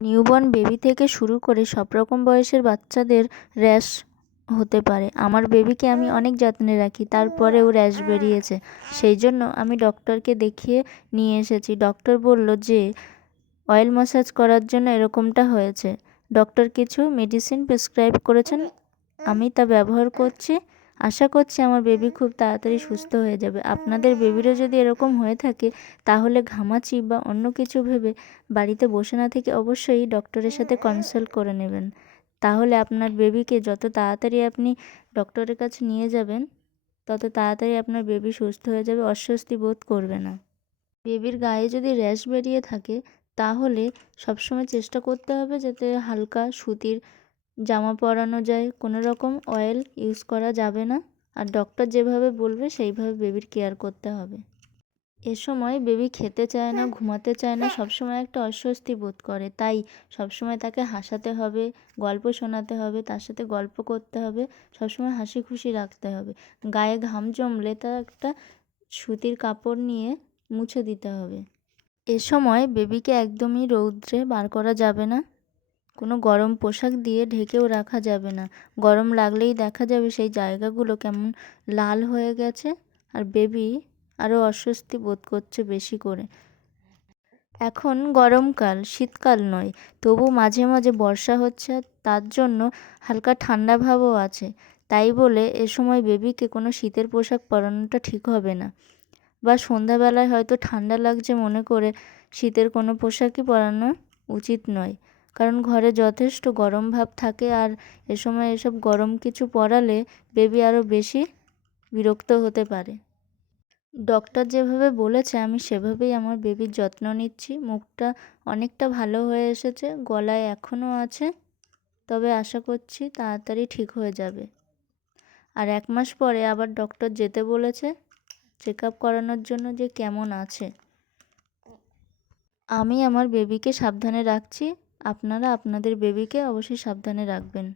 Newborn baby থেকে শুরু করে সব রকম বয়সের বাচ্চাদের র্যাশ হতে পারে। আমার বেবিকে আমি অনেক যত্নে রাখি, তারপরেও র্যাশ বেরিয়েছে। সেই জন্য আমি ডক্টরকে দেখিয়ে নিয়ে এসেছি। ডক্টর বলল যে, অয়েল ম্যাসাজ করার জন্য এরকমটা হয়েছে। ডক্টর কিছু মেডিসিন প্রেসক্রাইব করেছেন? আমি তা ব্যবহার করছি আশা করছি আমার বেবি খুব তাড়াতাড়ি সুস্থ হয়ে যাবে। আপনাদের বেবিরও যদি এরকম হয়ে থাকে, তাহলে ঘামাচি বা অন্য কিছু ভেবে বাড়িতে বসে না থেকে অবশ্যই ডক্টরের সাথে কনসাল্ট করে নেবেন। তাহলে আপনার বেবিকে যত তাড়াতাড়ি আপনি ডক্টরের কাছে নিয়ে যাবেন, তত তাড়াতাড়ি আপনার বেবি সুস্থ হয়ে যাবে, অস্বস্তি বোধ করবে না। বেবির গায়ে যদি র্যাশ বেরিয়ে থাকে, তাহলে সবসময় চেষ্টা করতে হবে যাতে হালকা সুতির জামা পরানো যায়, কোনো রকম অয়েল ইউজ করা যাবে না। আর ডক্টর যেভাবে বলবে, সেইভাবে বেবির কেয়ার করতে হবে। এ সময় বেবি খেতে চায় না, ঘুমাতে চায় না, সবসময় একটা অস্বস্তি বোধ করে। তাই সবসময় তাকে হাসাতে হবে, গল্প শোনাতে হবে, তার সাথে গল্প করতে হবে, সবসময় হাসি খুশি রাখতে হবে। গায়ে ঘাম জমলে তা একটা সুতির কাপড় নিয়ে মুছে দিতে হবে। এ সময় বেবিকে একদমই রৌদ্রে বার করা যাবে না। কোনো গরম পোশাক দিয়ে ঢেকেও রাখা যাবে না। গরম লাগলেই দেখা যাবে সেই জায়গাগুলো কেমন লাল হয়ে গেছে আর বেবি আরও অস্বস্তি বোধ করছে বেশি করে। এখন গরমকাল, শীতকাল নয়, তবু মাঝে মাঝে বর্ষা হচ্ছে তার জন্য হালকা ঠান্ডা ভাবও আছে। তাই বলে এ সময় বেবিকে কোনো শীতের পোশাক পরানোটা ঠিক হবে না। বা সন্ধ্যাবেলায় হয়তো ঠান্ডা লাগছে মনে করে শীতের কোনো পোশাকই পরানো উচিত নয়। কারণ ঘরে যথেষ্ট গরম ভাব থাকে আর এ সময় এসব গরম কিছু পরালে বেবি আরও বেশি বিরক্ত হতে পারে। ডক্টর যেভাবে বলেছে, আমি সেভাবেই আমার বেবির যত্ন নিচ্ছি। মুখটা অনেকটা ভালো হয়ে এসেছে, গলায় এখনও আছে, তবে আশা করছি তাড়াতাড়ি ঠিক হয়ে যাবে। আর এক মাস পরে আবার ডক্টর যেতে বলেছে চেক আপ করানোর জন্য যে কেমন আছে। আমি আমার বেবিকে সাবধানে রাখছি আপনারা আপনাদের বেবিকে অবশ্যই সাবধানে রাখবেন।